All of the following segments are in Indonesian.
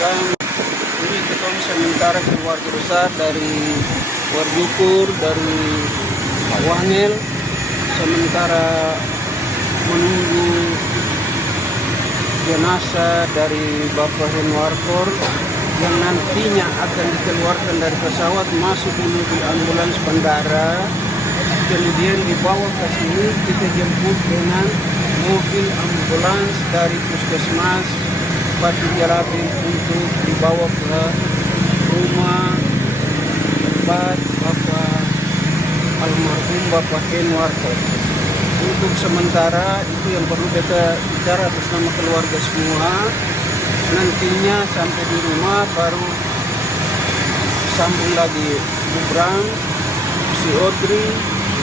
Ini kita sementara keluarga besar dari Warjukur, dari Wangel, sementara menunggu jenazah dari Bapak Henwarkor yang nantinya akan dikeluarkan dari pesawat, masuk dulu di ambulans bandara, kemudian dibawa ke sini, kita jemput dengan mobil ambulans dari puskesmas Batu Jalabin untuk dibawa ke rumah tempat Bapak almarhum Bapak Henwarkor. Untuk sementara itu yang perlu kita bicara atas nama keluarga semua. Nantinya sampai di rumah baru sambung lagi Bu Bram, si Audrey,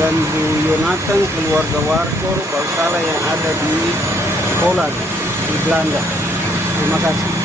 dan Bu Yonatan, keluarga Warkor Bausala yang ada di Poland, di Belanda. Terima kasih.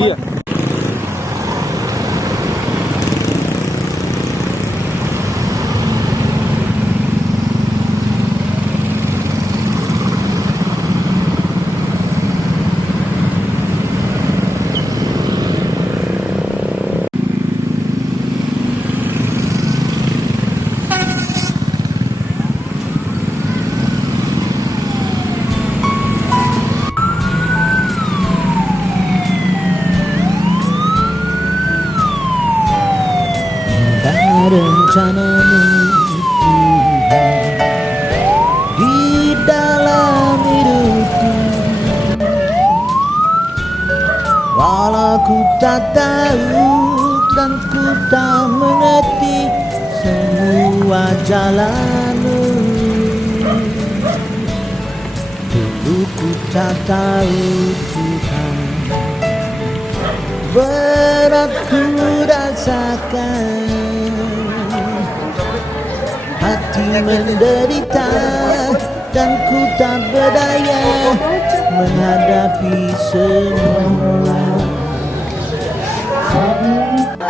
Iya. Rencanamu Tuhan di dalam hidupku, walau ku tak tahu dan ku tak mengerti semua jalanmu. Dulu ku tak tahu Tuhan, berat ku rasakan, hati menderita dan ku tak berdaya menghadapi semua.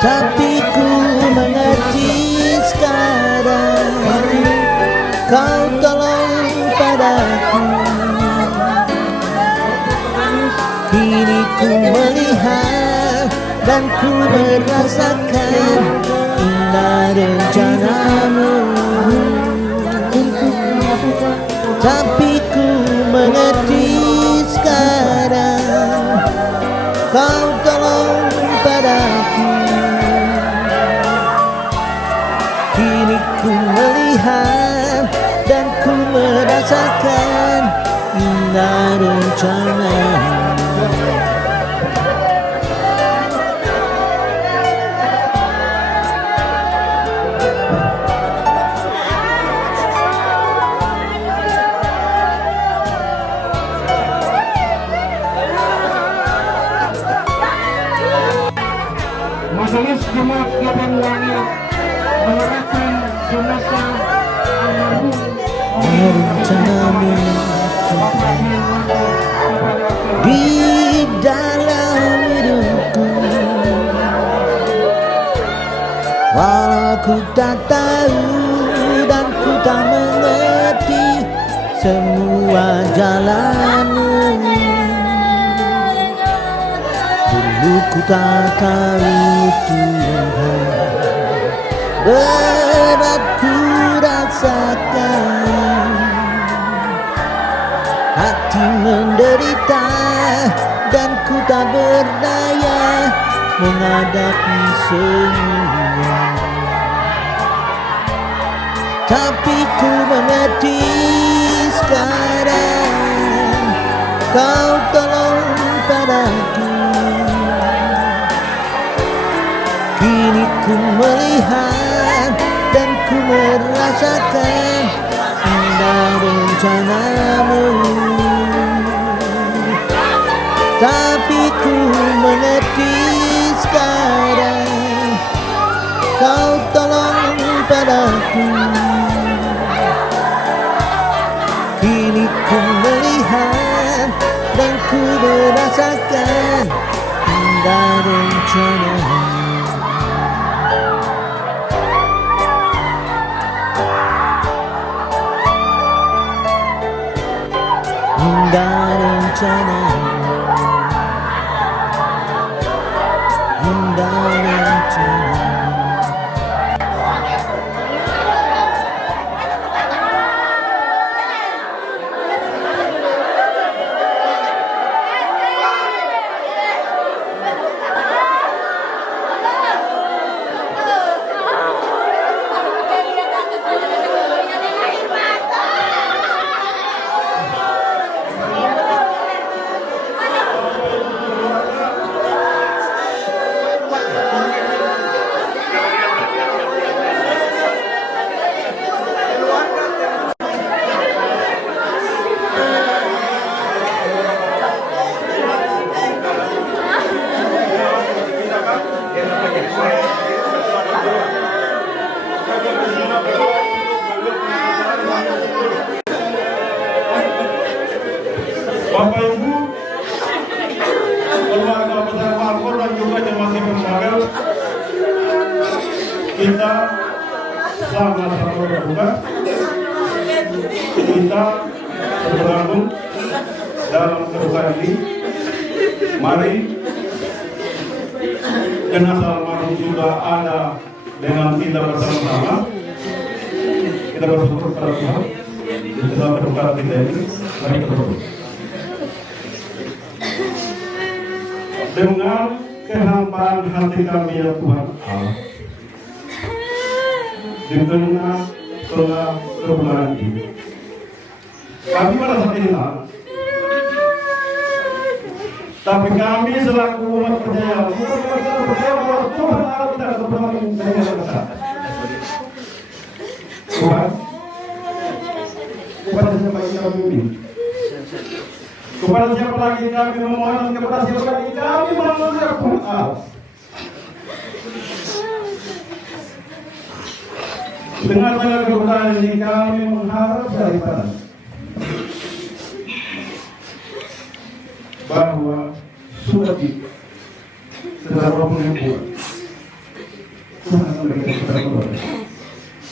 Tapi ku mengerti sekarang, kau tolong padaku. Kini ku melihat dan ku merasakan indah rencanamu. Tapi ku mengerti sekarang, kau tolong padaku. Kini ku melihat dan ku merasakan indah rencanamu. Majelis Jemaat Gabung Langit menyerahkan jenazah almarhum Rencanamu di dalam hidupku, walau ku tak tahu dan ku tak mengerti semua jalanmu. Dulu ku tak tahu Tuhan, berat ku rasakan, hati menderita dan ku tak berdaya menghadapi semua. Tapi ku mengerti sekarang, kau tolong padaku. Kini ku melihat dan ku merasakan indah rencanamu. Tapi ku mengerti sekarang, kau tolong padaku. Kini ku melihat dan ku merasakan indah rencanamu. Indah rencanamu, indah rencanamu. Bapak Ibu, keluarga besar Markor dan juga jemaat Immanuel, kita sangat berduka. Kita bergabung dalam kedukaan ini. Mari jenazah almarhum sudah ada dengan kita bersama-sama. Kita bersyukur kepada Tuhan di dalam kedukaan kita ini. Mari kita berdoa. Dengan kehampaan hati kami ya Tuhan Allah, di tengah kebenaran ini, kami merasa hilang. Tapi kami selaku umat percaya, percaya bahwa Tuhan Allah tidak akan pernah meninggalkan kita. Tuhan, kepada siapa kita meminta? Kepada siapa lagi kami memohon, kepada siapa lagi kami memohon Tuhan Allah. Dengan kedukaan ini kami mengharap daripada bahwa sudah setelah Roh mengumpul Tuhan akan berikan kepada keluarga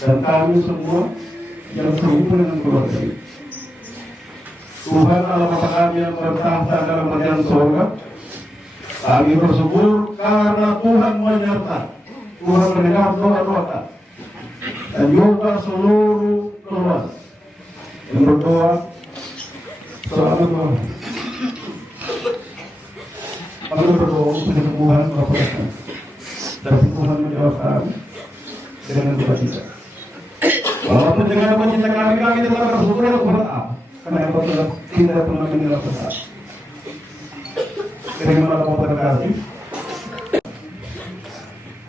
dan kami semua yang terhubung dengan keluarga ini. Tuhan Allah Bapa kami yang bertahta dalam kerajaan surga, kami bersyukur karena Tuhan menyertai, Tuhan mendengar doa-doa kami dan juga seluruh keluarga yang berdoa selamat Tuhan. Kami berdoa untuk penyembuhan Bapak kami dan Tuhan menjawab kami dengan sukacita. Walaupun dengan sukacita kami tetap bersyukur kepada Allah karena apabila kita pernah menilai besar. Terimalah Bapak terkasih.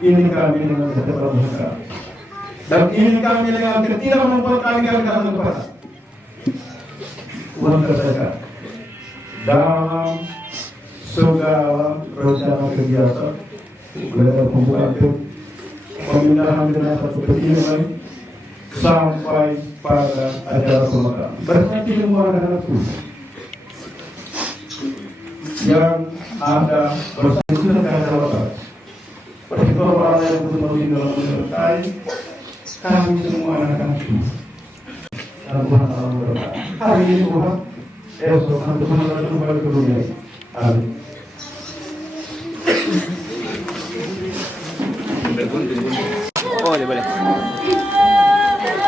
Ini kami dengan sejahtera besar. Dan ini kami dengan tidak membuat kami datang kepada Tuhan kerjakan dalam segala rencana kegiatan, mulai pembukaan pemindahan jenazah ke peti lain sampai pada acara pemakaman. Berarti semua anak-anakku yang ada bersama sudah ada apa? Perhitungan orang yang betul-betul dalam menyertai kami semua anak-anakku. Dan Tuhan Allah berkata, hari ini Tuhan, esok nanti Tuhan akan kembali ke dunia. Amin. Oh, boleh.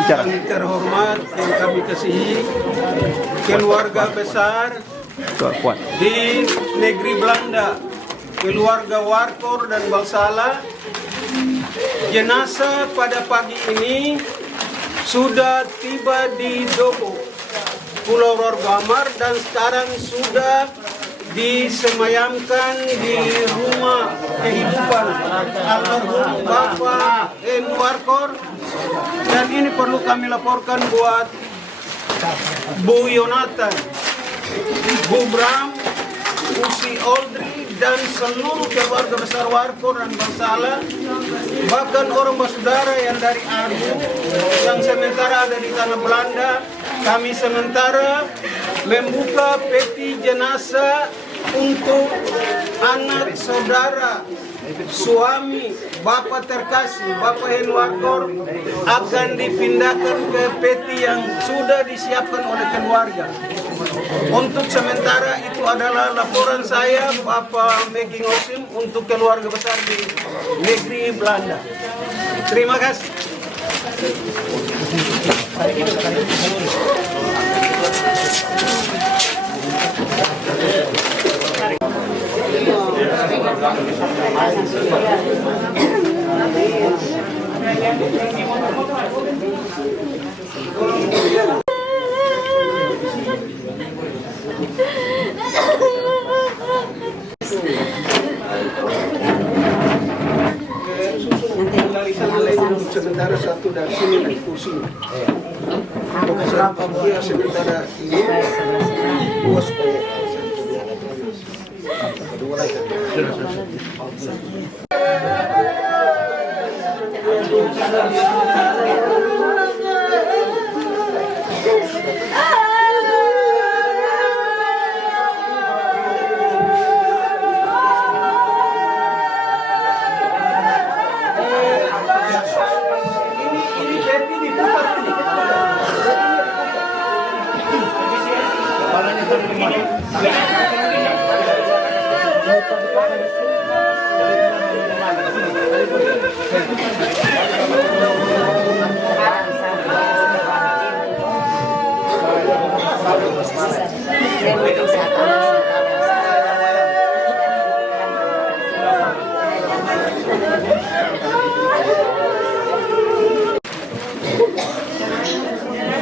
Bicara. Yang terhormat yang kami kasihi keluarga besar di negeri Belanda, keluarga Warkor dan Balsala, jenazah pada pagi ini sudah tiba di Dobo, Pulau Rorgamar, dan sekarang sudah disemayamkan di rumah kehidupan almarhum Bapak Hen Warkor. Dan ini perlu kami laporkan buat Bu Yonatan, Bu Bram, Usi Oldri, dan seluruh keluarga besar Warkor dan Balsala, bahkan orang bersaudara yang dari Argo yang sementara ada di tanah Belanda. Kami sementara membuka peti jenazah untuk anak saudara suami Bapak terkasih Bapak Hen Warkor akan dipindahkan ke peti yang sudah disiapkan oleh keluarga. Untuk sementara itu adalah laporan saya, Bapak Making Osim, untuk keluarga besar di negeri Belanda. Terima kasih. Sementara satu dari sini dan kursi. Dia sementara ini dua supaya dua lagi.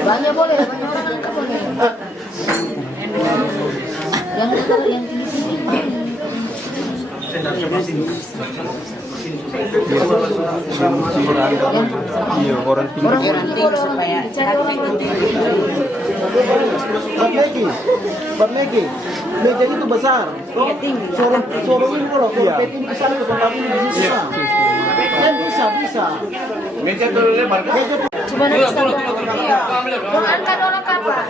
Banyak boleh, banyak orang enggak boleh. Yang Iya, orang tinggi supaya Buat Megi, meja itu besar. Sorong ini loh, kalau peti ini besar, kalau ini di sini besar. Kan bisa. Meja terlalu lebar kan? cuma nanti sama mau angkat orang kapal.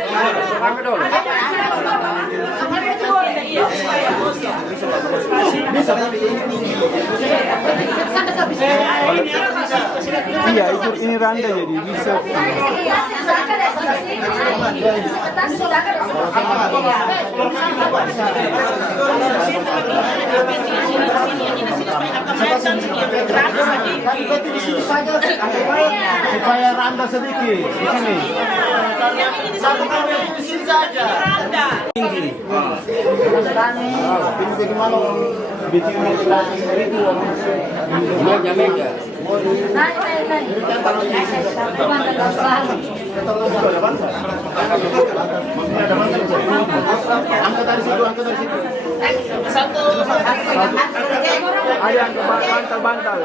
Iya, itu ini randa jadi bisa. Supaya randa sedikit di sini. Satu kali di sini saja. Tinggi. Ini bagaimana bikin meja meja. Angkat dari situ. Satu. Ada yang bantal-bantal.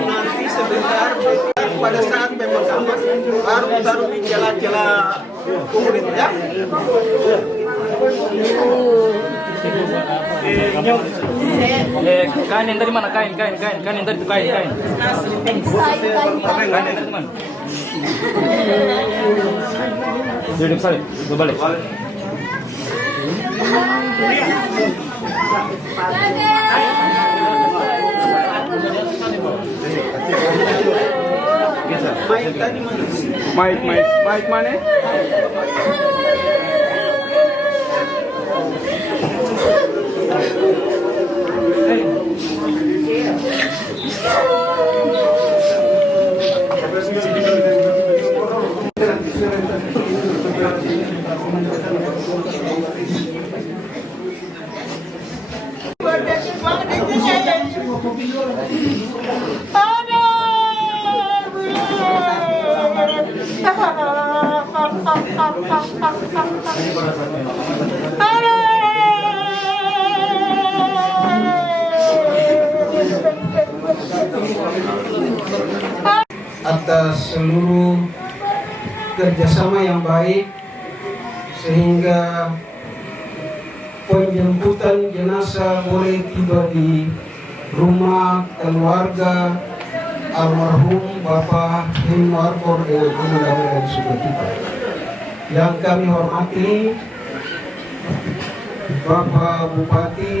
Nanti sebentar pada saat memang aman baru taruh di jala-jala kulit ya. Kain yang dari mana? Kain yang dari itu kain. Kain yang dari mana? Duduk balik, balik. Mic mana? Atas seluruh kerjasama yang baik sehingga penjemputan jenazah boleh tiba di rumah keluarga almarhum Bapak Heni Warkor dengan aman damai dan sukacita. Yang kami hormati Bapak Bupati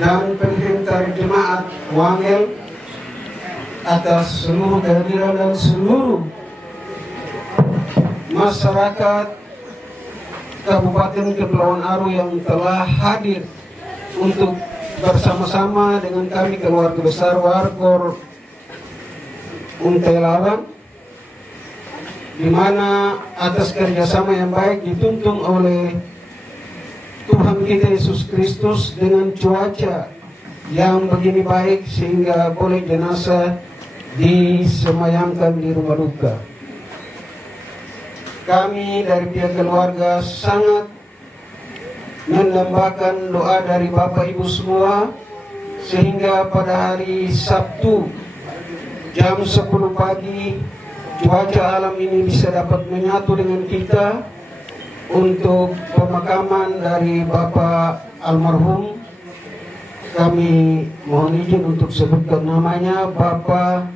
dan pengantar jemaat Wangel atas seluruh kehadiran dan seluruh masyarakat Kabupaten Kepulauan Aru yang telah hadir untuk bersama-sama dengan kami keluarga besar Warkor Untailawan, di mana atas kerjasama yang baik dituntun oleh Tuhan kita Yesus Kristus dengan cuaca yang begini baik sehingga boleh jenazah disemayamkan di rumah duka. Kami dari pihak keluarga sangat mendambakan doa dari Bapak Ibu semua sehingga pada hari Sabtu jam 10 pagi cuaca alam ini bisa dapat menyatu dengan kita untuk pemakaman dari Bapak almarhum. Kami mohon izin untuk sebutkan namanya, Bapak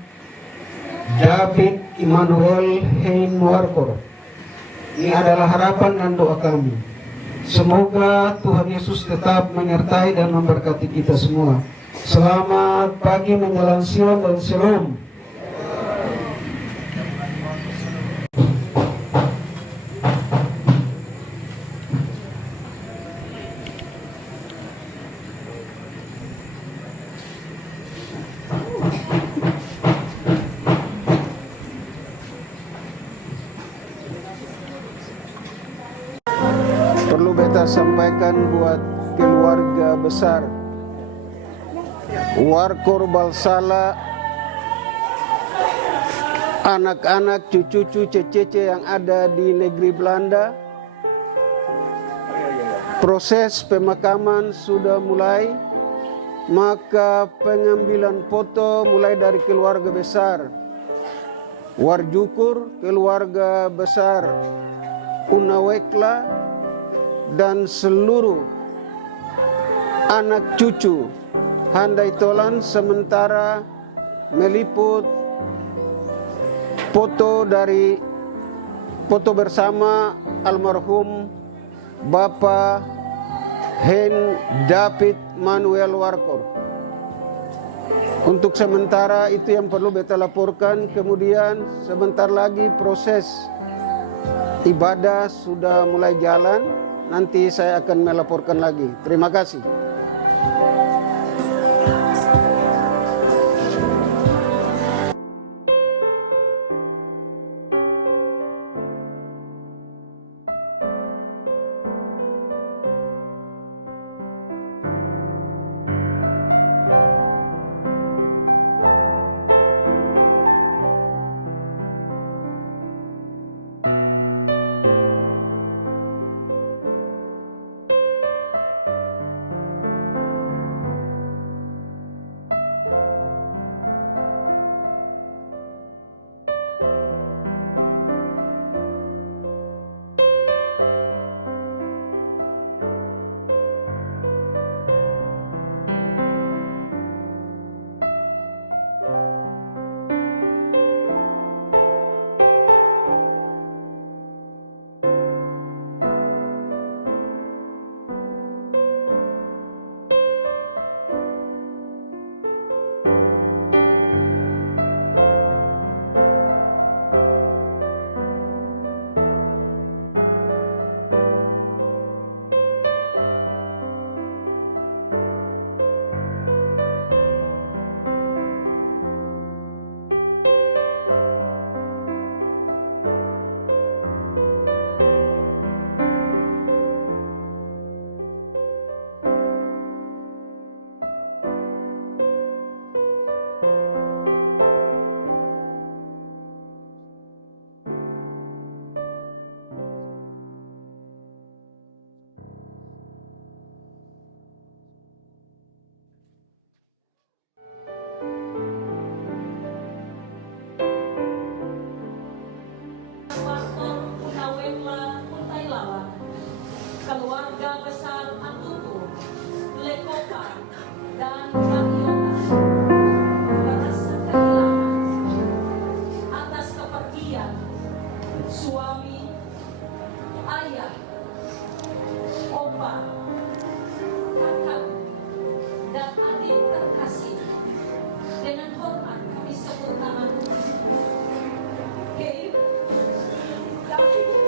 David Immanuel Hein Warkor. Ini adalah harapan dan doa kami. Semoga Tuhan Yesus tetap menyertai dan memberkati kita semua. Selamat pagi menjelang siang dan shalom. Perlu beta sampaikan buat keluarga besar Warkor Balsala, anak-anak, cucu-cucu, cece yang ada di negeri Belanda. Proses pemakaman sudah mulai, maka pengambilan foto mulai dari keluarga besar Warjukur, keluarga besar Unawekla, dan seluruh anak cucu handai tolan, sementara meliput foto bersama almarhum Bapak Hein David Manuel Warkor. Untuk sementara itu yang perlu beta laporkan. Kemudian sebentar lagi proses ibadah sudah mulai jalan. Nanti saya akan melaporkan lagi. Terima kasih. David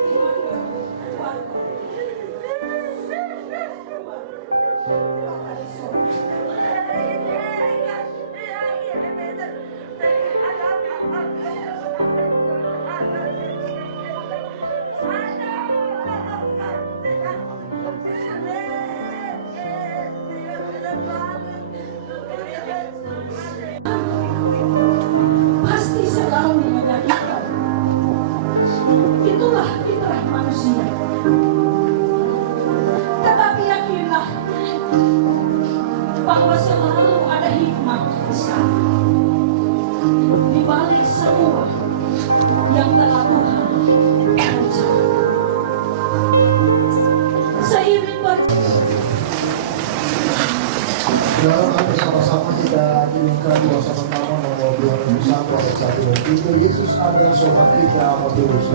ayat 1 dan 3, Yesus adalah sobat kita, Paulus.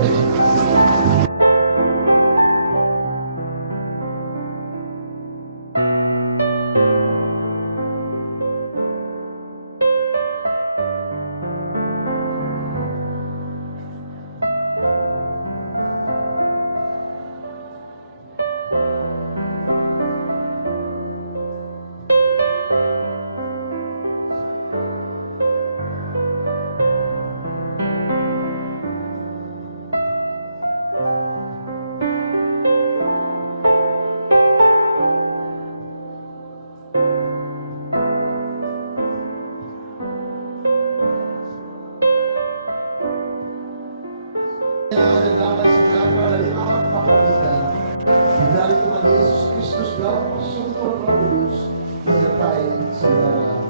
Dan damai sejahtera dari Allah Bapa kita, dari Tuhan Yesus Kristus dalam persekutuan Roh Kudus menyertai saudara-saudara.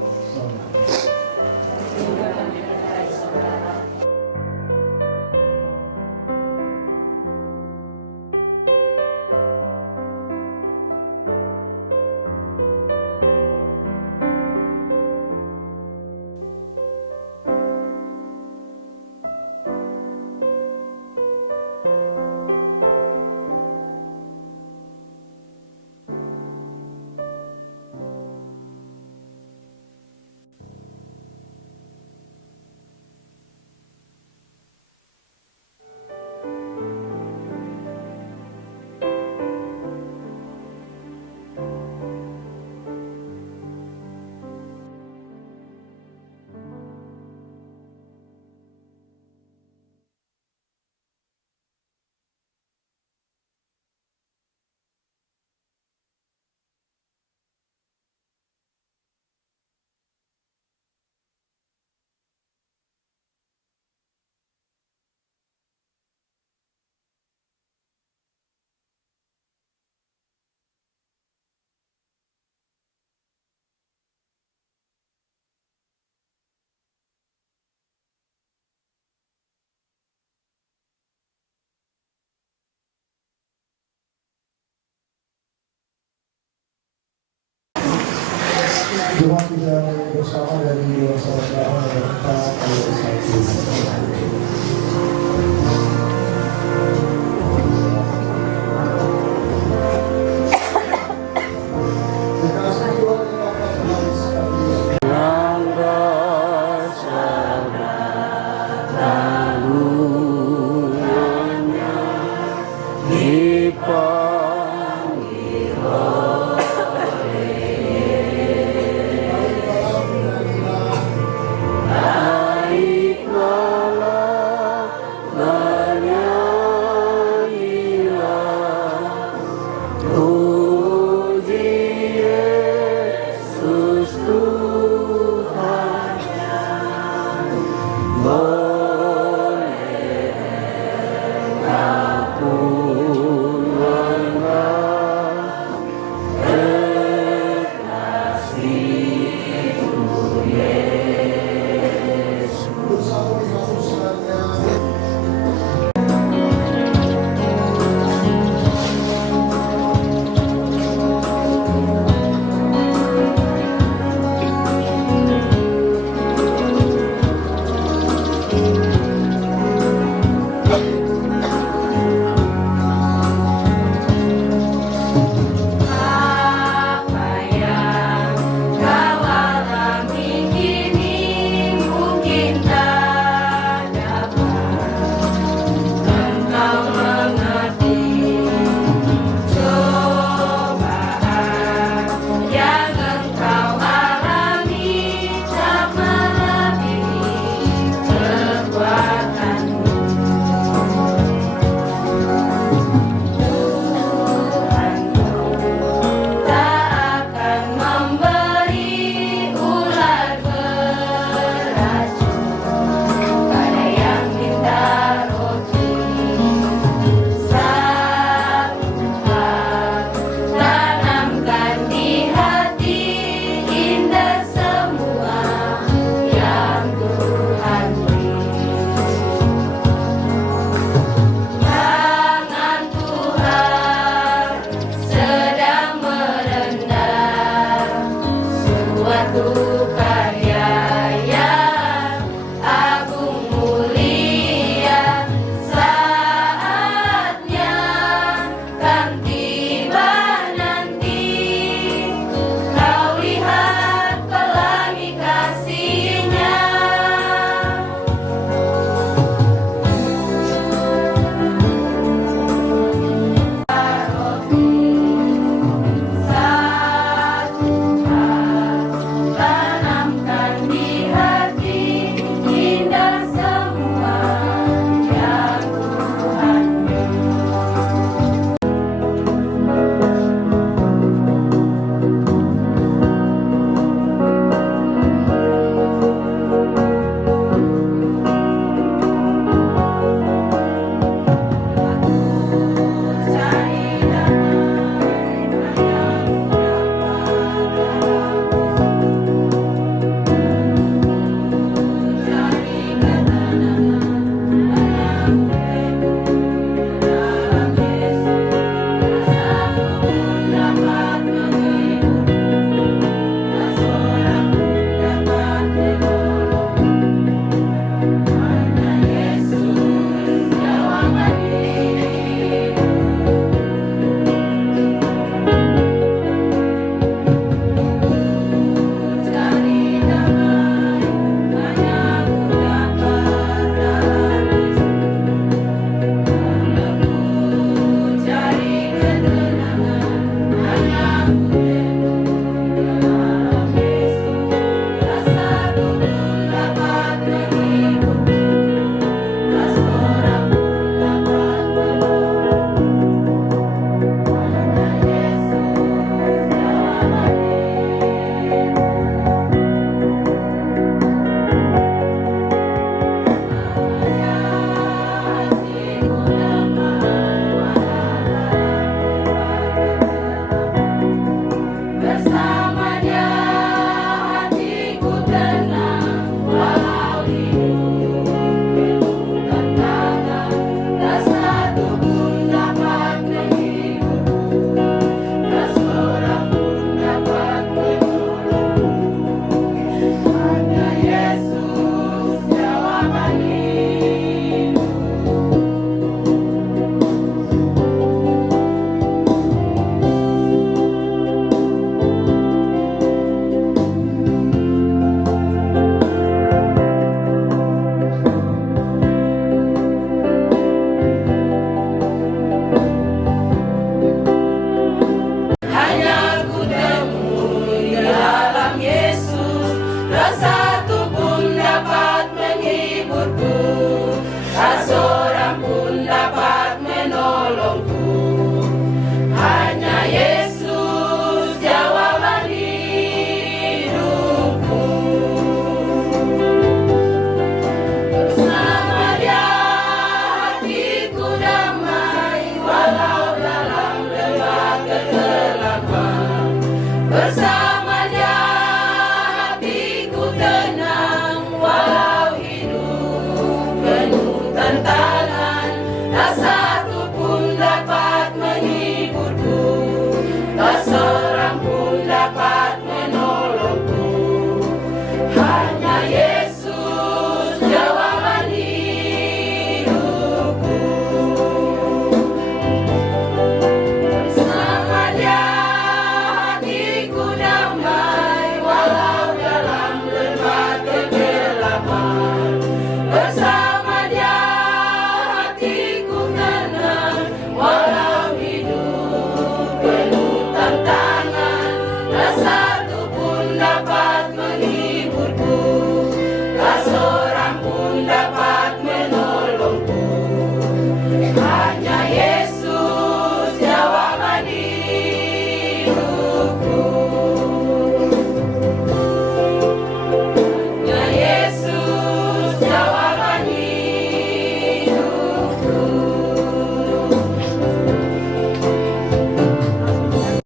Cuma kita bersama dari dua saudara dan kita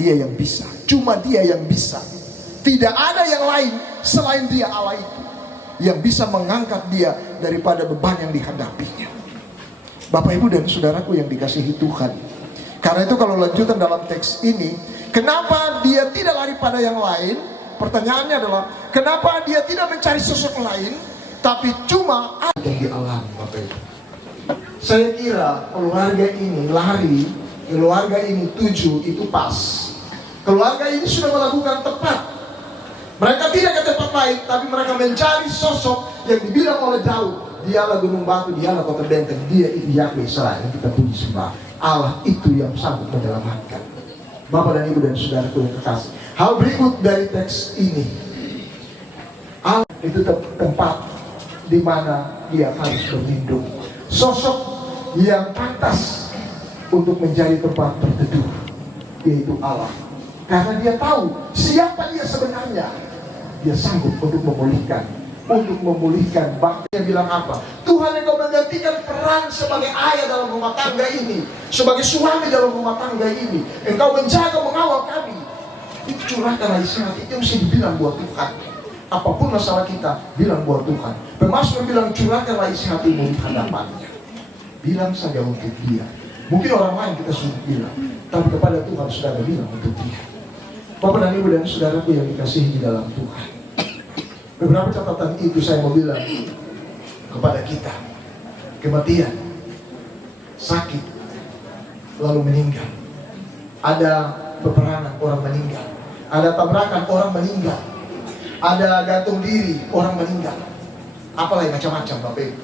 Dia yang bisa, cuma Dia yang bisa. Tidak ada yang lain selain Dia, Allah itu, yang bisa mengangkat dia daripada beban yang dihadapinya. Bapak, Ibu, dan saudaraku yang dikasihi Tuhan, karena itu kalau lanjutan dalam teks ini, kenapa dia tidak lari pada yang lain? Pertanyaannya adalah, kenapa dia tidak mencari sosok lain, tapi cuma ada yang dialami, Bapak Ibu. Saya kira keluarga ini lari, keluarga ini tuju, itu pas. Keluarga ini sudah melakukan tepat. Mereka tidak ke tempat lain, tapi mereka mencari sosok yang dibilang oleh Daud, dialah gunung batu, dialah kota benteng, dia itu Yahweh Israel yang kita puji sembah. Allah itu yang sanggup menyelamatkan. Bapak dan Ibu dan saudaraku yang kekasih, hal berikut dari teks ini, Allah itu tempat di mana dia harus berlindung. Sosok yang pantas untuk menjadi tempat berteduh, yaitu Allah. Karena dia tahu siapa dia sebenarnya. Dia sanggup untuk memulihkan. Bahkan dia bilang apa? Tuhan, Engkau menggantikan peran sebagai ayah dalam rumah tangga ini, sebagai suami dalam rumah tangga ini. Engkau menjaga, mengawal kami. Itu curahkanlah isi hati. Itu mesti dibilang buat Tuhan. Apapun masalah kita, bilang buat Tuhan. Pemasmur bilang, curahkanlah isi hatimu di hadapannya. Bilang saja untuk dia. Mungkin orang lain kita sudah bilang, tapi kepada Tuhan sudah bilang untuk dia. Bapak dan Ibu dan saudaraku yang dikasihi di dalam Tuhan, beberapa catatan itu saya mau bilang kepada kita. Kematian, sakit, lalu meninggal. Ada peperangan, orang meninggal. Ada tabrakan, orang meninggal. Ada gantung diri, orang meninggal. Apalagi macam-macam, Bapak Ibu.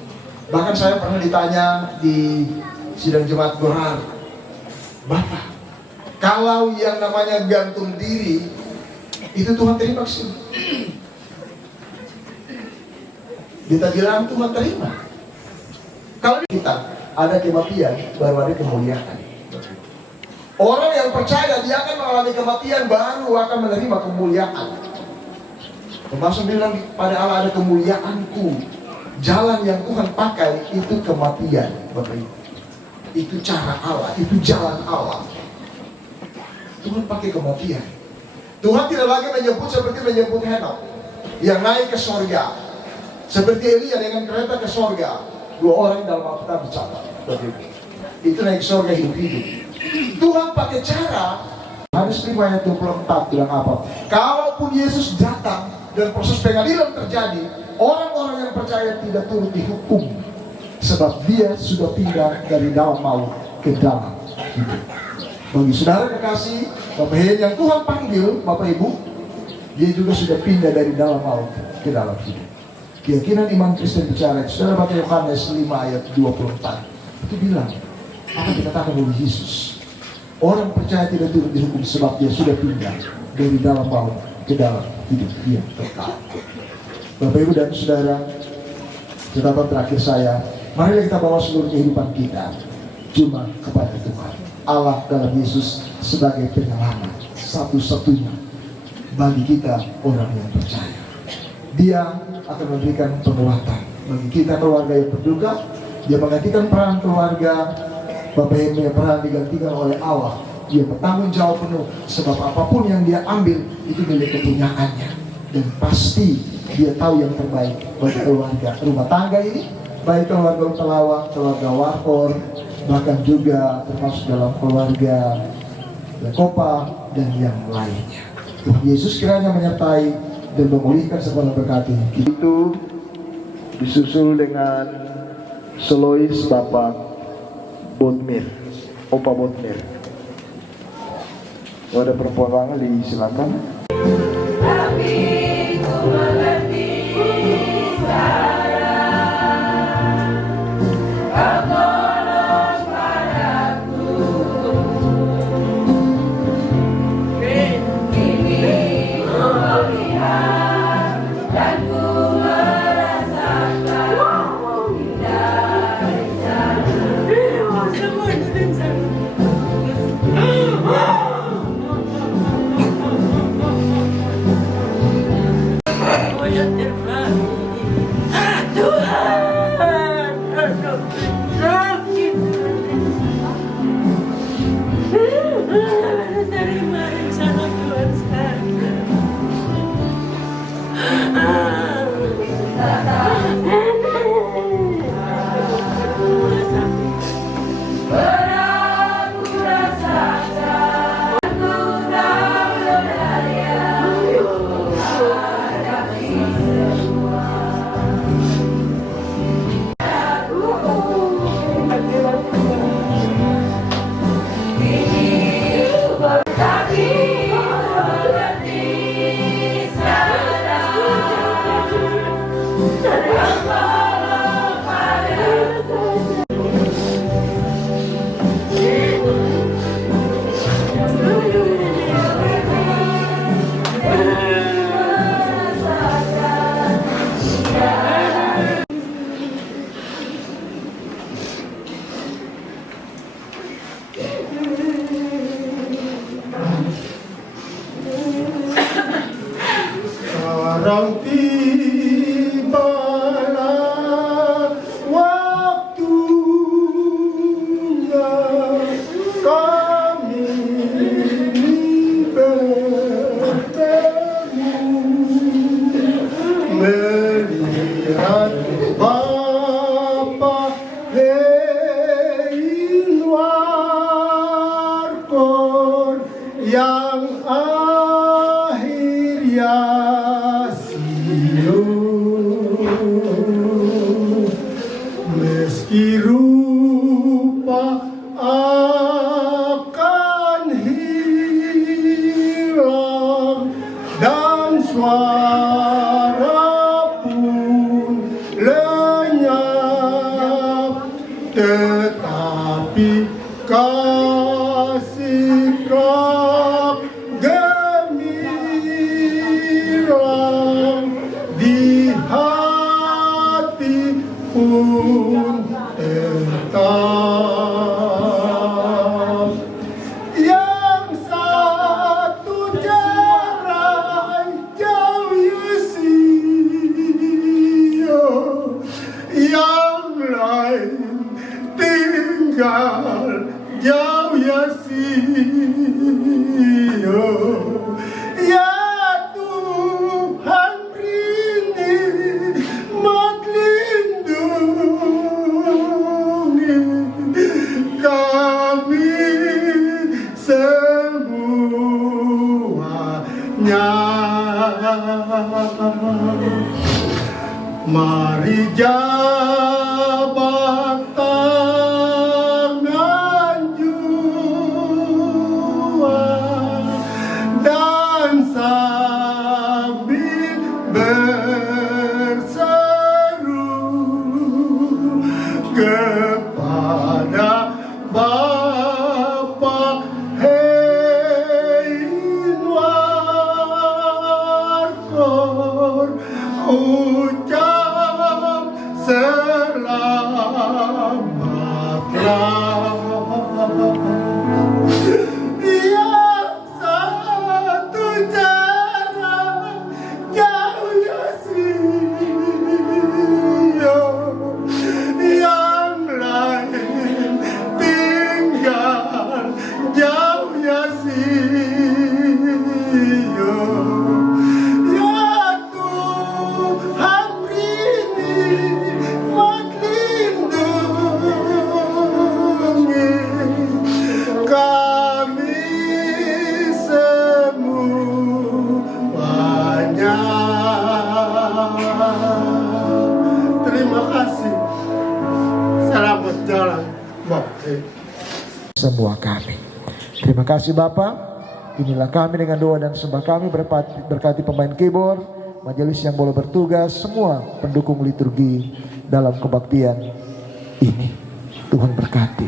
Bahkan saya pernah ditanya di sidang jemaat Gorar, Bapak, kalau yang namanya gantung diri itu Tuhan terima sih? Kita bilang Tuhan terima. Kalau kita ada kematian, baru ada kemuliaan. Orang yang percaya dia akan mengalami kematian, baru akan menerima kemuliaan. Termasuk bilang pada Allah ada kemuliaanku. Jalan yang Tuhan pakai itu kematian, Bapak Ibu. Itu cara Allah, itu jalan Allah. Tuhan pakai kematian. Tuhan tidak lagi menyebut seperti menyebut Henok yang naik ke sorga, seperti Elia dengan kereta ke sorga. 2 orang dalam Alkitab dicatat. Itu naik sorga hidup-hidup. Tuhan pakai cara. Yohanes 5 ayat 24 bilang apa? Kalaupun Yesus datang dan proses pengadilan terjadi, orang-orang yang percaya tidak turut dihukum, sebab dia sudah pindah dari dalam maut ke dalam hidup. Bagi saudara kekasih, Bapak Ibu yang Tuhan panggil, Bapak Ibu, dia juga sudah pindah dari dalam maut ke dalam hidup. Keyakinan iman Kristen bicara, saudara baca Yohanes 5 ayat 24, itu bilang, apa dikatakan oleh Yesus? Orang percaya tidak turut dihukum sebab dia sudah pindah dari dalam maut ke dalam hidup yang kekal. Bapak Ibu dan saudara, catatan terakhir saya, mari kita bawa seluruh kehidupan kita cuma kepada Tuhan. Allah dalam Yesus sebagai penyelamat satu-satunya bagi kita orang yang percaya. Dia akan memberikan penguatan bagi kita keluarga yang berduka. Dia menggantikan peran keluarga Bapak Ibu yang pernah digantikan oleh Allah. Dia bertanggung jawab penuh sebab apapun yang dia ambil itu milik kepunyaannya, dan pasti dia tahu yang terbaik bagi keluarga rumah tangga ini, baik keluarga Utalawa, keluarga Warkor, bahkan juga termasuk dalam keluarga Kopa dan yang lainnya. Tuhan Yesus kiranya menyertai dan memulihkan serta memberkati. Itu disusul dengan solois Bapak Botmir, Opa Botmir. Kalau ada perempuan lain silakan. yang akhir ya meski rupa akan hilang dan suara pun lenyap, tetapi kasih kau gemilang di hati pun tetap. Yang satu jarak jauh Yesus, yang lain tinggal jauh Yesus. Ya Tuhan beri mat lindungi kami semuanya. Mari jabat tangan jua dan sambil berseru kepada Bapa Heinwarkor, ucap selamatlah. Yang satu jarak jauh Yesus, yang lain tinggal jauh Yesus. Ya Tuhan beri mat lindungi kami semuanya. Terima kasih. Selamat jalan, Bapak. Semua kami. Terima kasih Bapak. Inilah kami dengan doa dan sembah kami, berkati pemain keyboard, majelis yang boleh bertugas, semua pendukung liturgi dalam kebaktian ini. Tuhan berkati.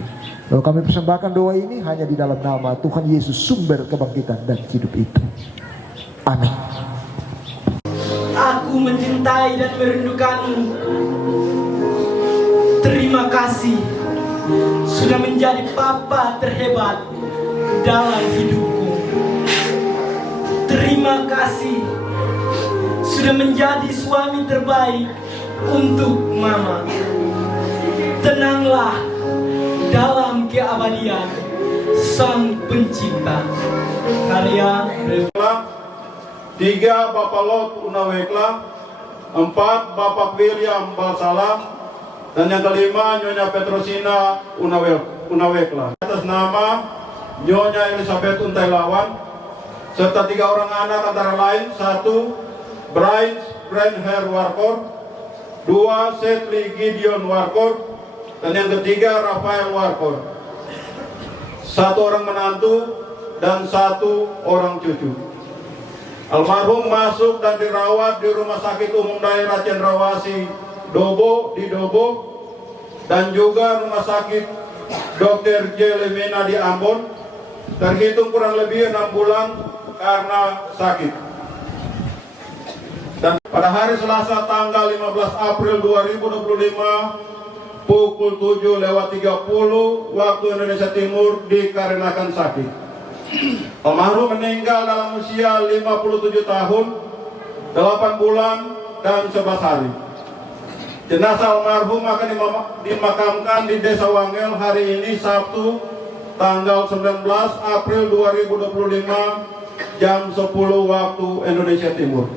Lalu kami persembahkan doa ini hanya di dalam nama Tuhan Yesus, sumber kebangkitan dan hidup itu. Amin. Aku mencintai dan merindukanmu. Terima kasih sudah menjadi papa terhebat dalam hidupku. Terima kasih sudah menjadi suami terbaik untuk mama. Tenanglah dalam keabadian Sang Pencipta. Karya 3 Bapak Lot Unawekla, 4 Bapak William Balsalam, dan yang kelima Nyonya Petrosina Unawekla. Atas nama Nyonya Elizabeth Untailawan, serta 3 orang anak antara lain: 1 Brian Brenher Warkor, 2 Setli Gideon Warkor, dan yang ketiga Rafael Warkor. 1 orang menantu dan 1 orang cucu. Almarhum masuk dan dirawat di Rumah Sakit Umum Daerah Cendrawasih Dobo di Dobo, dan juga Rumah Sakit Dr. J. Lemena di Ambon, terhitung kurang lebih 6 bulan karena sakit. Dan pada hari Selasa tanggal 15 April 2025 pukul 7:30 waktu Indonesia Timur dikarenakan sakit. Almarhum meninggal dalam usia 57 tahun, 8 bulan, dan 11 hari. Jenazah almarhum akan dimakamkan di Desa Wangel hari ini Sabtu tanggal 19 April 2025 jam 10 waktu Indonesia Timur.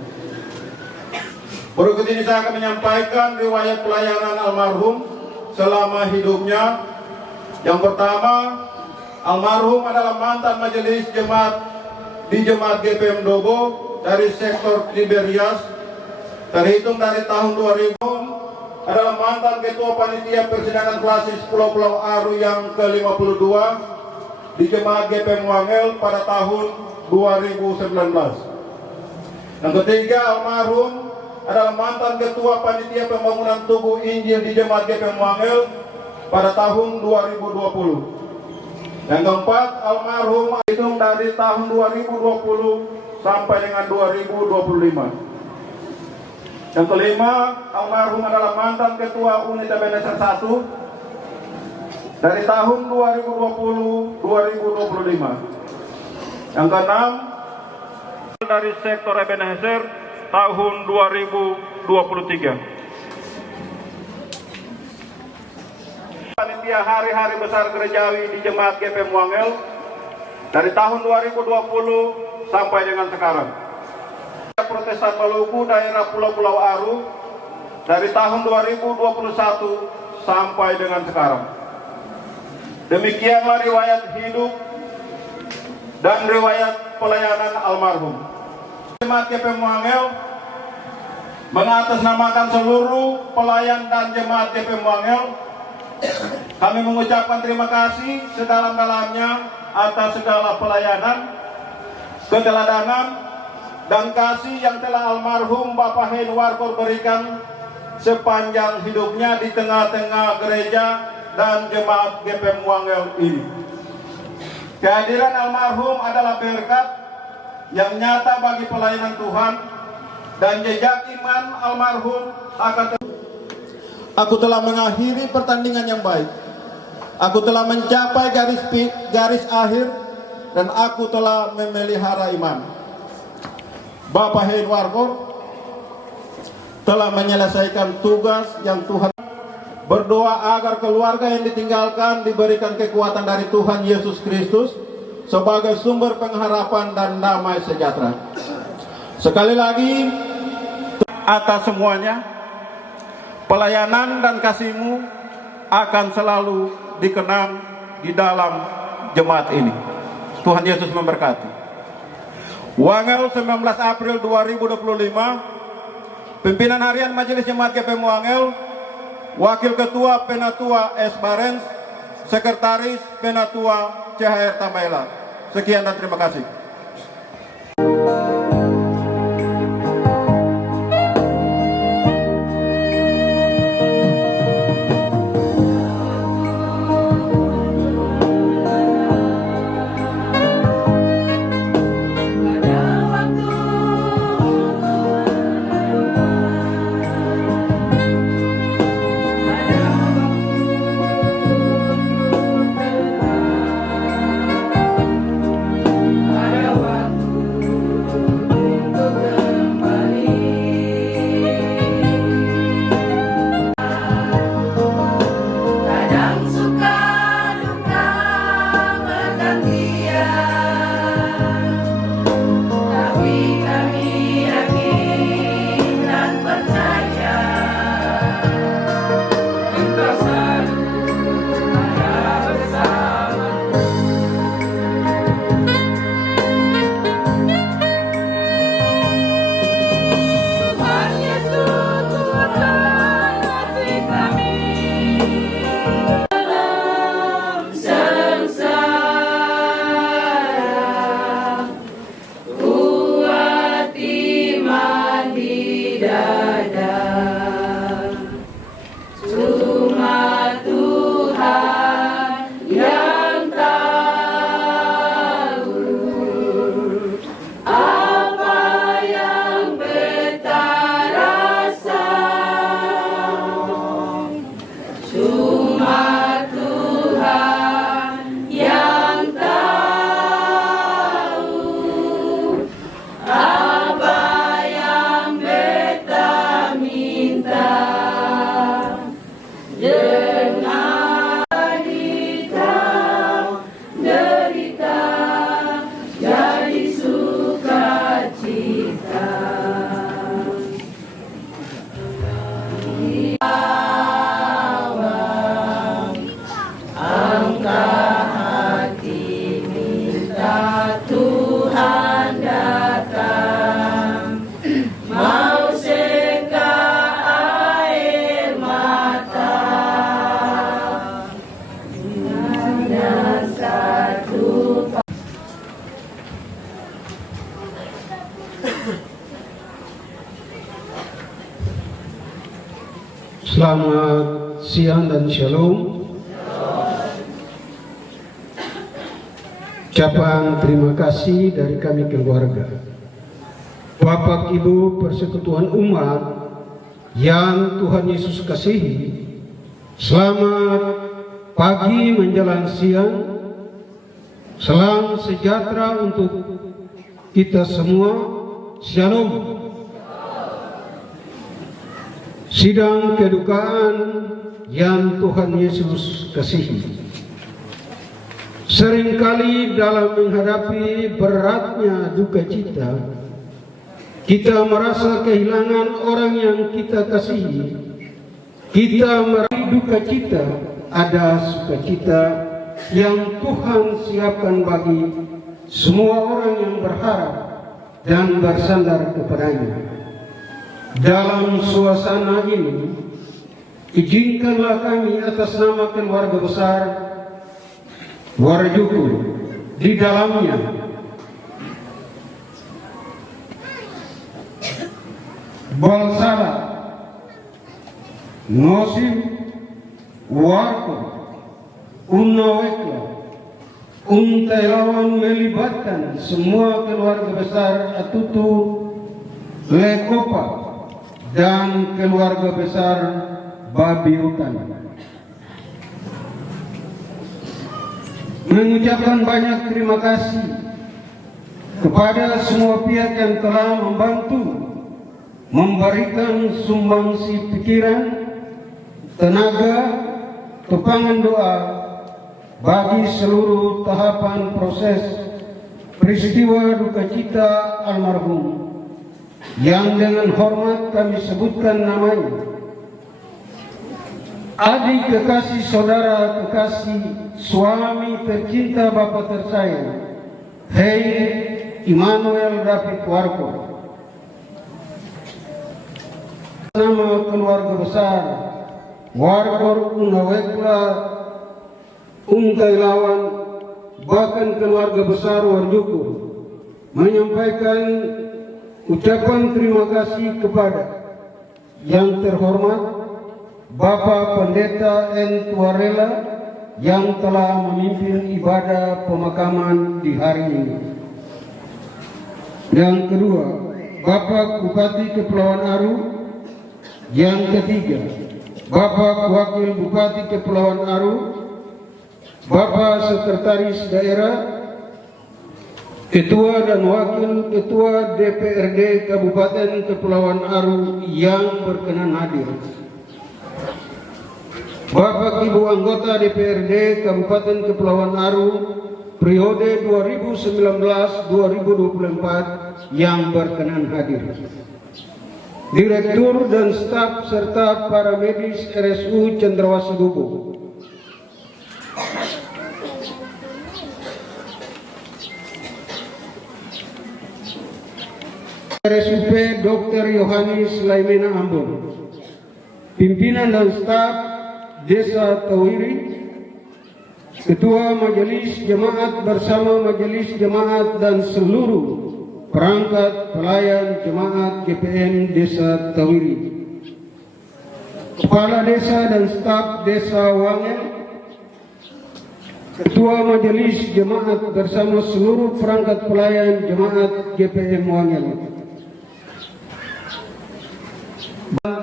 Berikut ini saya akan menyampaikan riwayat pelayanan almarhum selama hidupnya. Yang pertama, almarhum adalah mantan majelis jemaat di Jemaat GPM Dobo dari sektor Tiberias, terhitung dari tahun 2000, adalah mantan ketua panitia persidangan klasis Pulau-Pulau Aru yang ke-52 di Jemaat GPM Wangel pada tahun 2019. Yang ketiga, almarhum adalah mantan ketua panitia pembangunan Tugu Injil di Jemaat GPM Wangel pada tahun 2020. Yang keempat, almarhum hitung dari tahun 2020 sampai dengan 2025. Yang kelima, almarhum adalah mantan ketua unit Ebenezer 1 dari tahun 2020-2025. Yang keenam, dari sektor Ebenezer tahun 2023. Panitia hari-hari besar gerejawi di Jemaat GPM Wangel dari tahun 2020 sampai dengan sekarang. Protestan Maluku daerah Pulau-Pulau Aru dari tahun 2021 sampai dengan sekarang. Demikianlah riwayat hidup dan riwayat pelayanan almarhum. Jemaat GPM Wangel mengatasnamakan seluruh pelayan dan jemaat GPM Wangel, kami mengucapkan terima kasih sedalam-dalamnya atas segala pelayanan, keteladanan, dan kasih yang telah almarhum Bapak Hen Warkor berikan sepanjang hidupnya di tengah-tengah gereja dan jemaat GPM Wangel ini. Kehadiran almarhum adalah berkat yang nyata bagi pelayanan Tuhan, dan jejak iman almarhum akan aku telah mengakhiri pertandingan yang baik. Aku telah mencapai garis akhir dan aku telah memelihara iman. Bapak Hein Warkor telah menyelesaikan tugas yang Tuhan. Berdoa agar keluarga yang ditinggalkan diberikan kekuatan dari Tuhan Yesus Kristus sebagai sumber pengharapan dan damai sejahtera. Sekali lagi, atas semuanya, pelayanan dan kasih-Mu akan selalu dikenang di dalam jemaat ini. Tuhan Yesus memberkati. Wangel 19 April 2025, pimpinan harian Majelis Jemaat GPM Wangel, Wakil Ketua Penatua S. Barens, Sekretaris Penatua CHR Tambaela. Sekian dan terima kasih. Ada Tuhan datang, mau seka air mata. Hanya satu. Selamat siang dan shalom. Ucapan terima kasih dari kami keluarga, Bapak Ibu persekutuan umat yang Tuhan Yesus kasihi. Selamat pagi menjelang siang. Salam sejahtera untuk kita semua. Shalom. Sidang kedukaan yang Tuhan Yesus kasihi. Seringkali dalam menghadapi beratnya duka cita, kita merasa kehilangan orang yang kita kasihi. Kita merasa duka cita, ada sukacita yang Tuhan siapkan bagi semua orang yang berharap dan bersandar kepadanya. Dalam suasana ini, izinkanlah kami atas nama keluarga besar Warjukur di dalamnya Balsara, Nosim, Warko, Unawekla, Untailawan melibatkan semua keluarga besar Atutu, Lekopa, dan keluarga besar Babi Hutan. Mengucapkan banyak terima kasih kepada semua pihak yang telah membantu memberikan sumbangsi pikiran, tenaga, topangan doa bagi seluruh tahapan proses peristiwa duka cita almarhum yang dengan hormat kami sebutkan namanya. Adik kekasih, saudara kekasih, suami tercinta, bapak tersayang, Hei Immanuel David Warko. Nama keluarga besar Warko Unawekla, Untailawan, bahkan keluarga besar Warjukur menyampaikan ucapan terima kasih kepada yang terhormat Bapak Pendeta N. Tuarela yang telah memimpin ibadah pemakaman di hari ini. Yang kedua, Bapak Bupati Kepulauan Aru. Yang ketiga, Bapak Wakil Bupati Kepulauan Aru, Bapak Sekretaris Daerah, Ketua dan Wakil Ketua DPRD Kabupaten Kepulauan Aru yang berkenan hadir, Bapak Ibu anggota DPRD Kabupaten Kepulauan Aru periode 2019-2024 yang berkenan hadir, Direktur dan staf serta para medis RSU Cendrawasih Gubuk, RSUP Dr. Yohanes Laimena Ambon, pimpinan dan staf Desa Tawiri, Ketua Majelis Jemaat bersama Majelis Jemaat dan seluruh perangkat pelayan Jemaat GPM Desa Tawiri, Kepala Desa dan staf Desa Wangel, Ketua Majelis Jemaat bersama seluruh perangkat pelayan Jemaat GPM Wangel,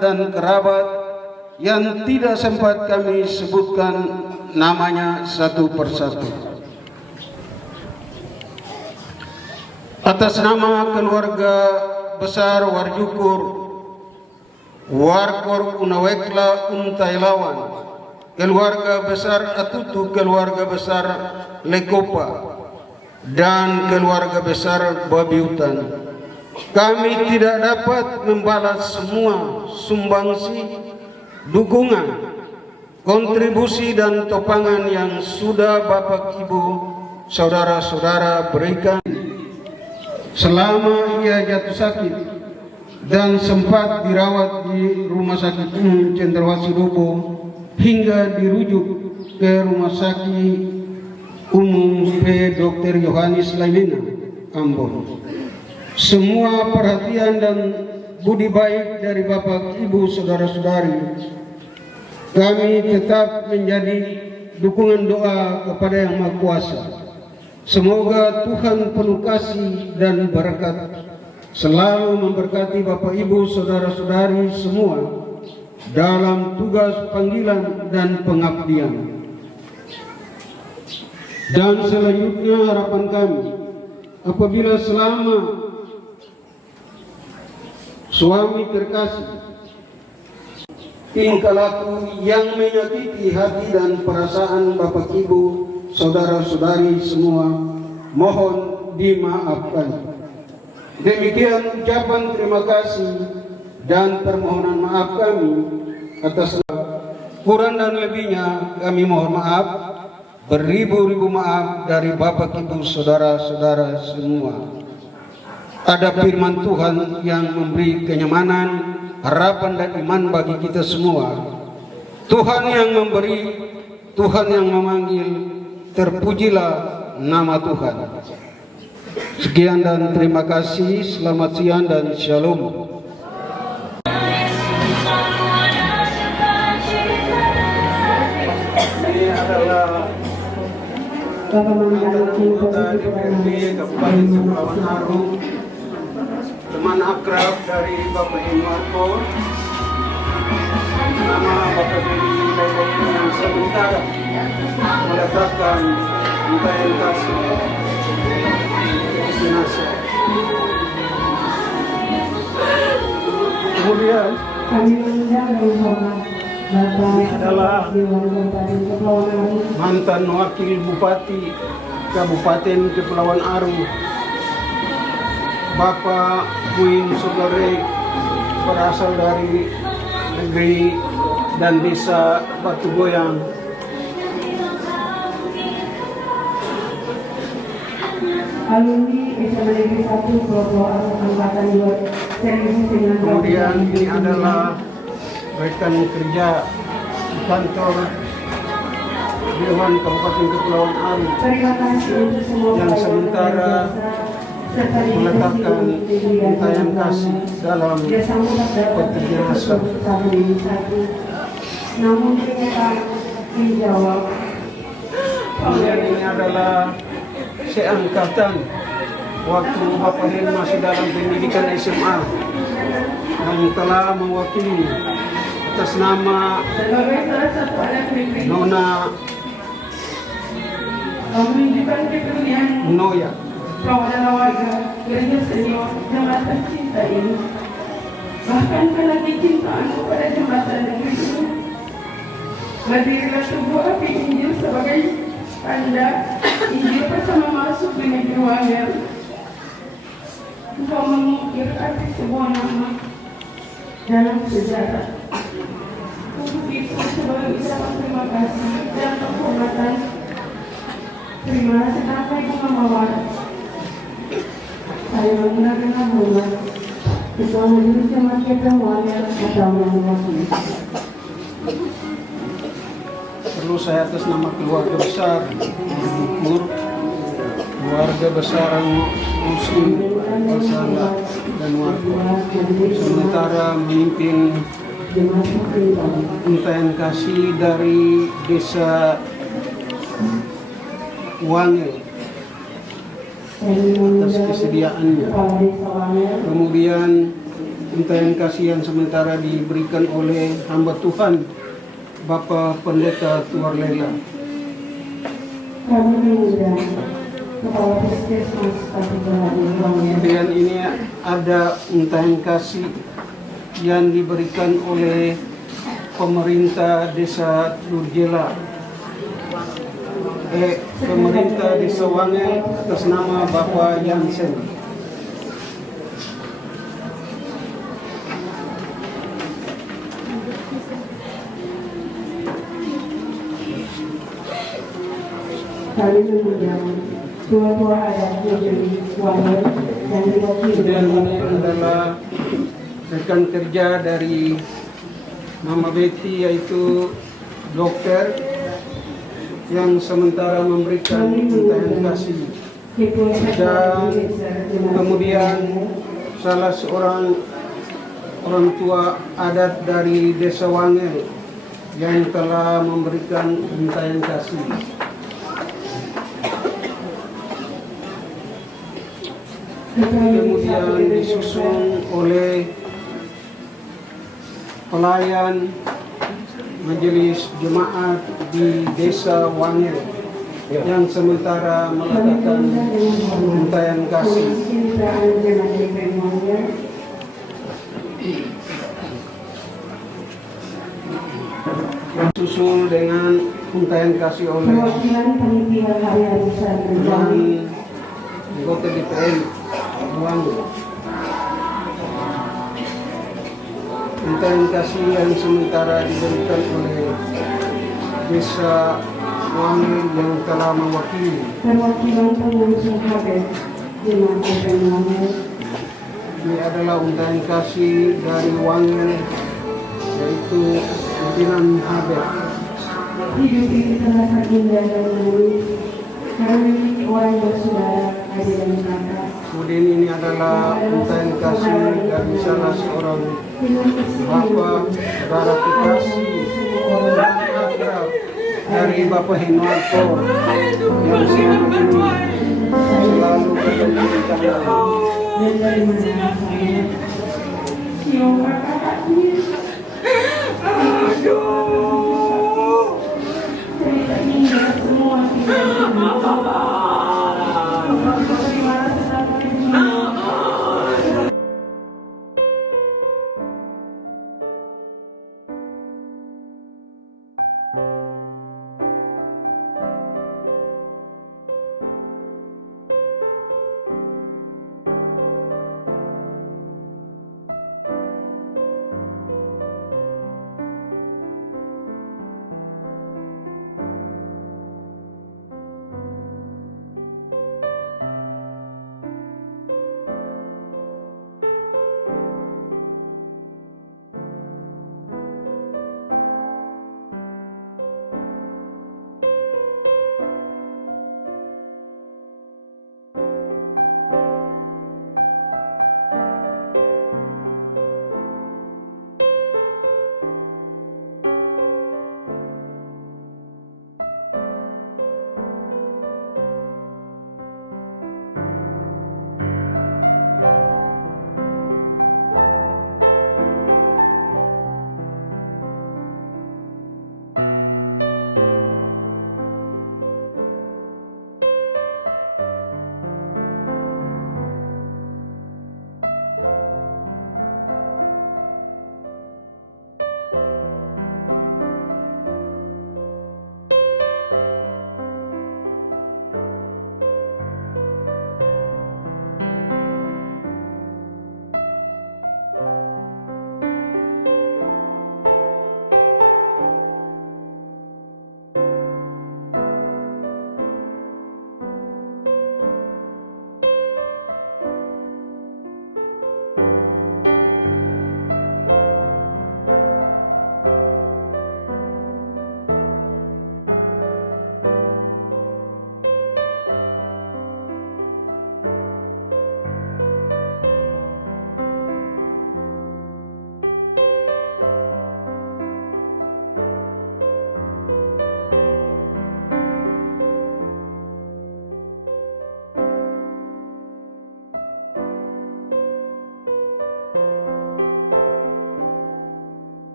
dan kerabat yang tidak sempat kami sebutkan namanya satu persatu. Atas nama keluarga besar Warjukur, Warkor Unawekla Untailawan, keluarga besar Atutu, keluarga besar Lekopa, dan keluarga besar Babi Hutan, kami tidak dapat membalas semua sumbangsi, dukungan, kontribusi dan topangan yang sudah Bapak Ibu saudara-saudara berikan selama ia jatuh sakit dan sempat dirawat di Rumah Sakit Umum Cendrawasih Robo hingga dirujuk ke Rumah Sakit Umum P. Dr. Yohanes Laimena, Ambon. Semua perhatian dan budi baik dari Bapak, Ibu, saudara-saudari, kami tetap menjadi dukungan doa kepada Yang Maha Kuasa. Semoga Tuhan penuh kasih dan berkat selalu memberkati Bapak, Ibu, saudara-saudari semua dalam tugas panggilan dan pengabdian. Dan selanjutnya harapan kami, apabila selama suami terkasih tingkah laku yang menyakiti hati dan perasaan Bapak, Ibu, saudara-saudari semua, mohon dimaafkan. Demikian ucapan terima kasih dan permohonan maaf kami. Atas kurang dan lebihnya kami mohon maaf. Beribu-ribu maaf dari Bapak, Ibu, saudara-saudara semua. Ada firman Tuhan yang memberi kenyamanan, harapan dan iman bagi kita semua. Tuhan yang memberi, Tuhan yang memanggil, terpujilah nama Tuhan. Sekian dan terima kasih. Selamat siang dan shalom. Ini adalah anggota DPRD Kabupaten Kepulauan Aru, teman akrab dari Bapak Marco, nama Bapak Dedi yang sementara meletakkan untayan kasih jenazah. Kemudian ini adalah mantan wakil Bupati Kabupaten Kepulauan Aru, Bapak Buin Sugare, berasal dari negeri dan desa Batu Goyang. Alumni SMA Negeri 1 Provo Angkatan 2019. Kemudian ini adalah rekan kerja kantor Dewan Kabupaten Kepulauan Aru yang sementara meletakkan untayan kasih dalam peti jenazah. Namun ternyata dijawab. Kemudian ini adalah seangkatan waktu Bapak Hen masih dalam pendidikan SMA yang telah mewakili atas nama Nona Noya. Kawan warga, gereja senior, jembatan cinta ini. Bahkan karena kecintaan kepada jembatan negeri ini, berdirilah sebuah api Injil sebagai tanda Injil pertama masuk di negeri Wangel. Engkau mengukir arti sebuah nama dalam sejarah. Untuk itu sebagai ucapan terima kasih dan penghormatan, terimalah sebagai bunga mawar. Saya menggunakan bunga Ketua Majelis Jemaat Kedang Wangel atau yang mewakili. Perlu saya atas nama keluarga besar Bukur, keluarga besar Muslim Al-Salah dan warga sementara memimpin untayan kasih dari desa Wangel atas kesediaannya. Kemudian untayan kasih yang sementara diberikan oleh hamba Tuhan Bapak Pendeta Tuarlela. Kemudian ini ada untayan kasih yang diberikan oleh pemerintah desa Durjela, pemerintah desa Wangel atas nama Bapak Yansen. Kami memuliakan tua-tua adat negeri Wangil yang diwakili Kemudian ini adalah rekan kerja dari Mama Betty, yaitu dokter yang sementara memberikan untayan kasih. Dan kemudian salah seorang orang tua adat dari Desa Wangil yang telah memberikan untayan kasih. Kemudian disusul oleh pelayan majelis jemaat di Desa Wangil yang sementara meletakkan untayan kasih. Disusul dengan untayan kasih oleh anggota DPR Wangil. Untayan kasih yang sementara diberikan oleh Desa Wangil yang telah mewakili. Perwakilan pengungsi Habib Jemaat DPR Wangil. Ini adalah untayan kasih dari Wangil, yaitu pimpinan Habib. Hidup ini terasa indah dan manis karena orang bersaudara ada dan kata. Kemudian ini adalah untayan kasih dari salah seorang Bapak saudara kekasih dan akrab dari Bapak Henwarto yang selama ini selalu berada di tangan. Dan dari mana saya siapa kakaknya. Cerita indah semua tidak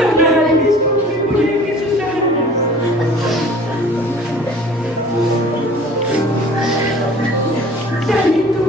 karena hal ini semua mempunyai kesusahannya. Dan itu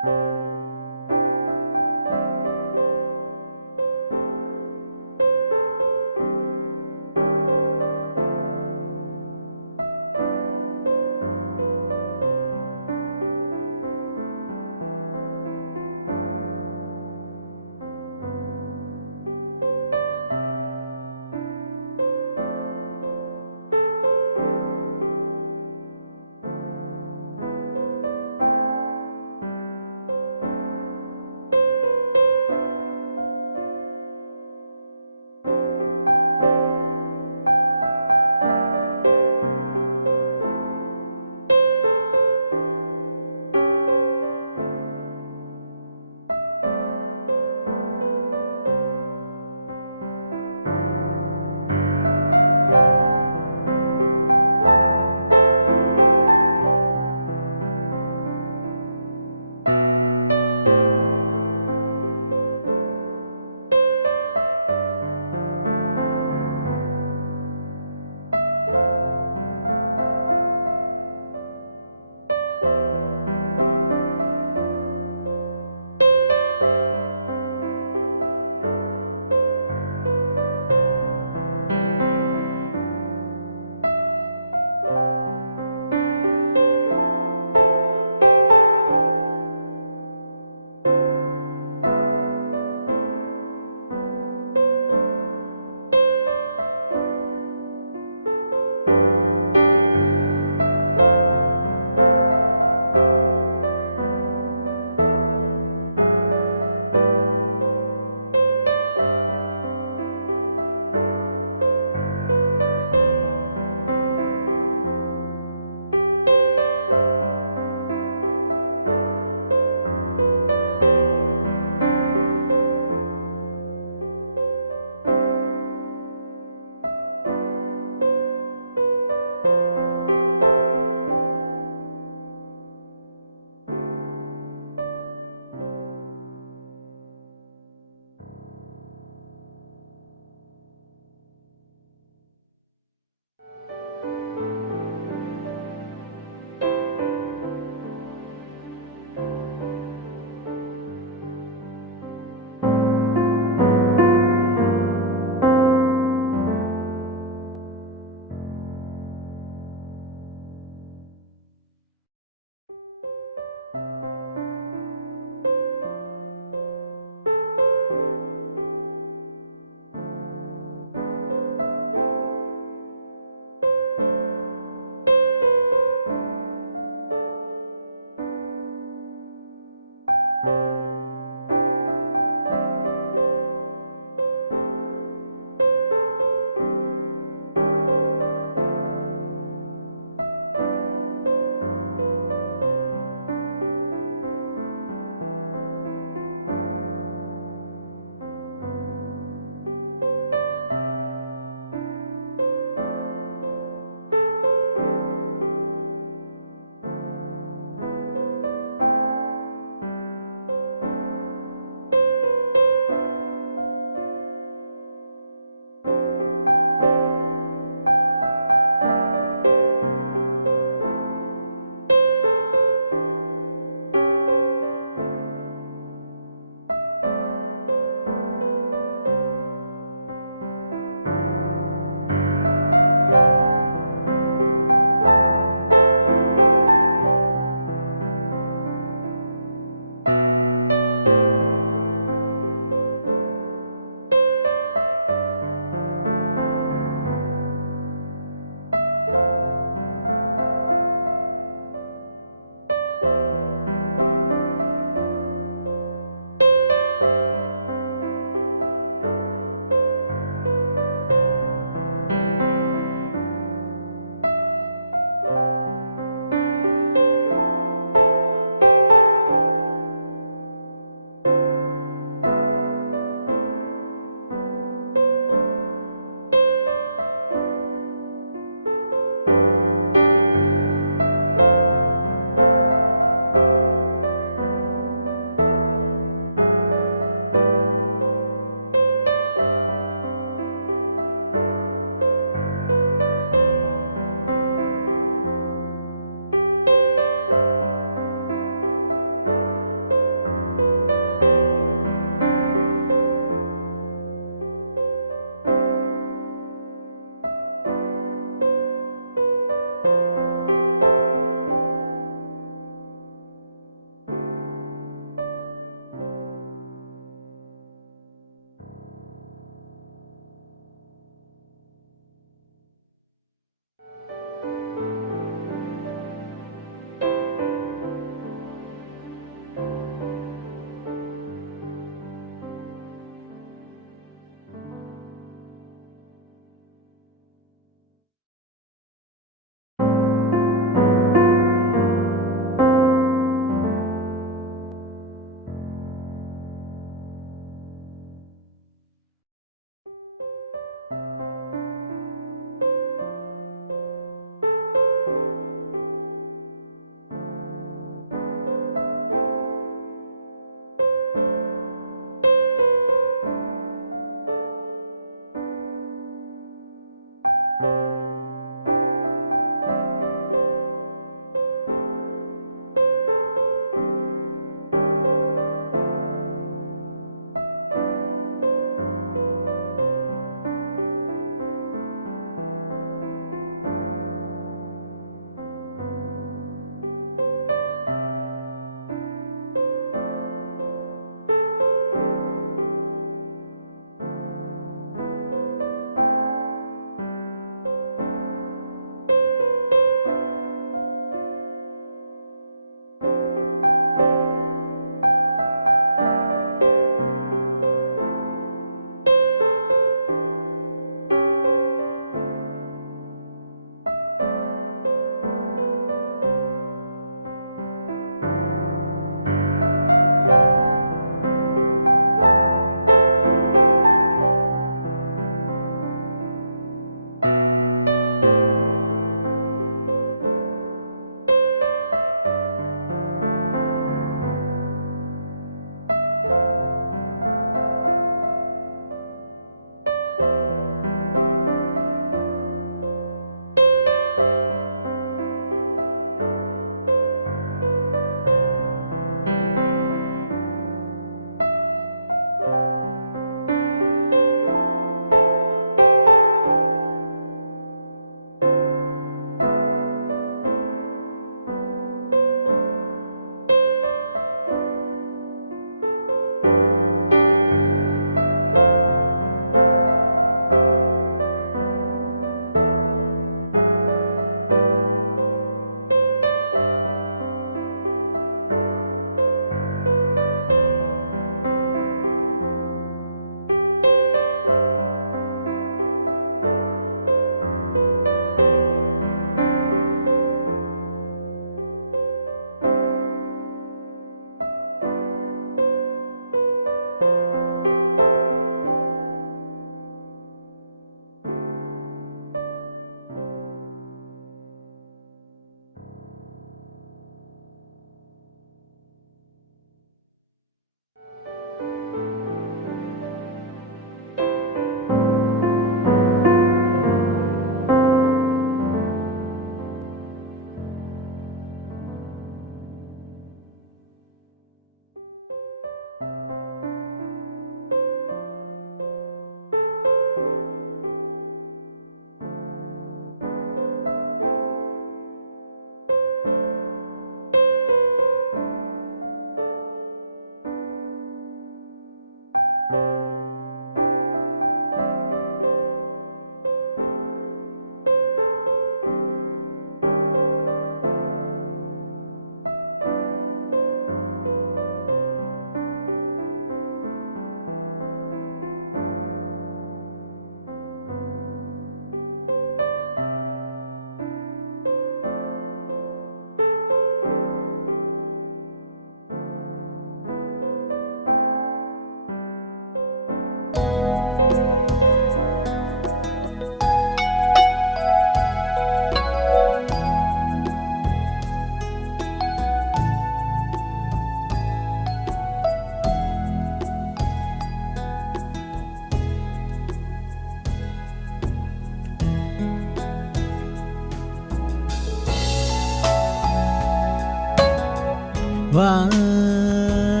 Wajuku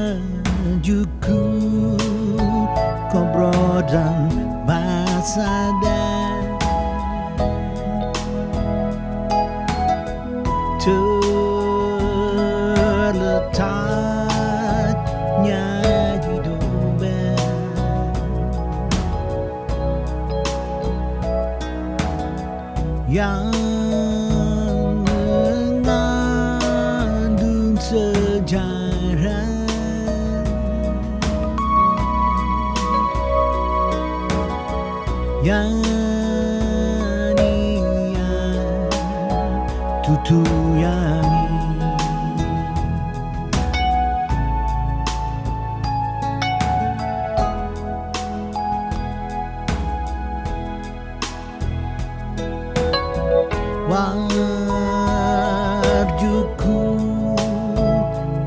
kobro dan basada terletaknya di dompet yang mengandung sejarah yang tutuyami warjuku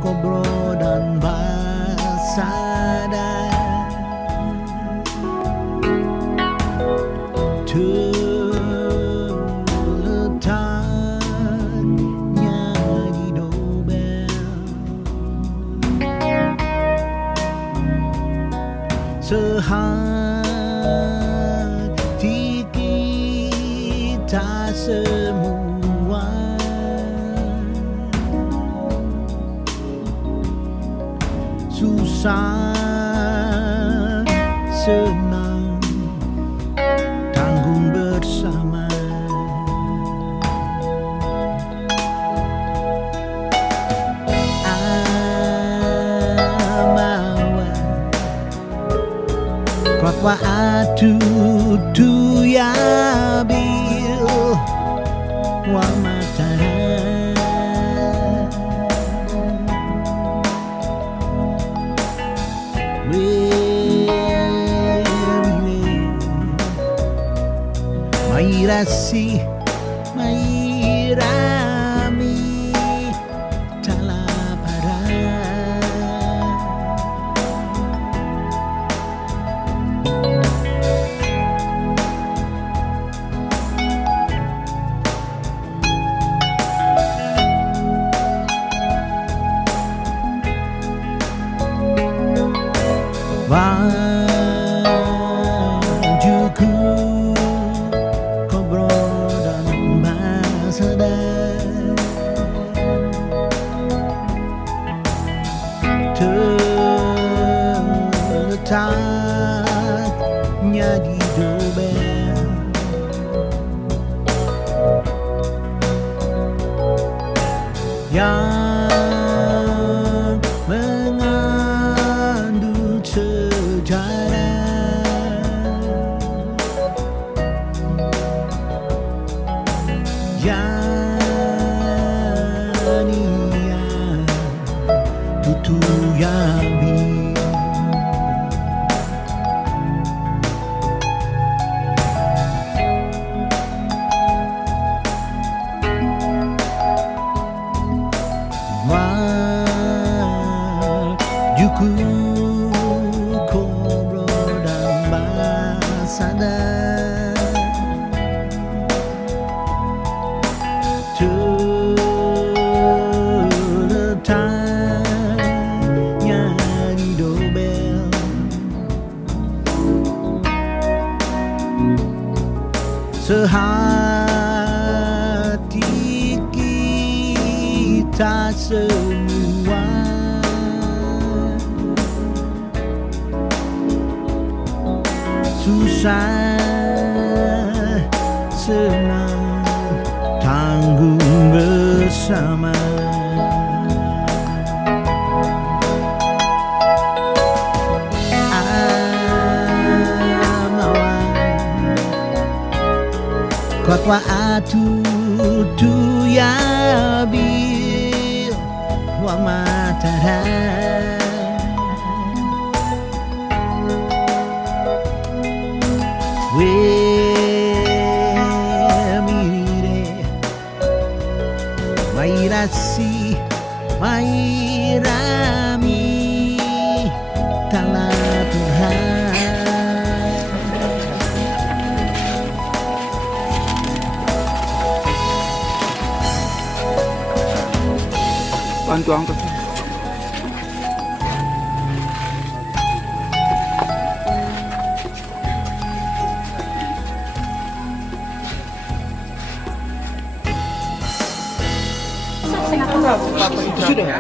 kobro dan basada terletaknya di dobel sehati kita semua susah senang tanggung bersama amawa kwa atu tu ya bil wa matara Mairasi Mairami Talapara Wajuku kobro dan basada terletaknya di dobel yang mengandung sejarah Yania tutuyami Wajuku kobro dan basada terletaknya di dobel sehati kita semua susah senang tanggung bersama Kuat wa atu tu ya bil wa matara we mirire mairasi mairami talapurha Bantu angkat. Mana si Papa itu sudah ya?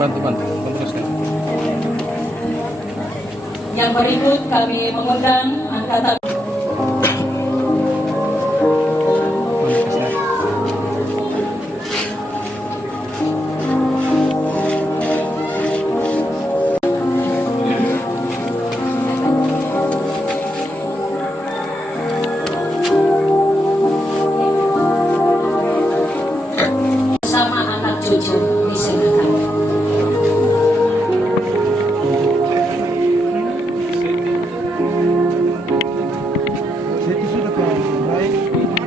Bantu teruskan. Yang berikut kami mengundang angkatan bersama anak cucu disilakan. Jadi sudah baik.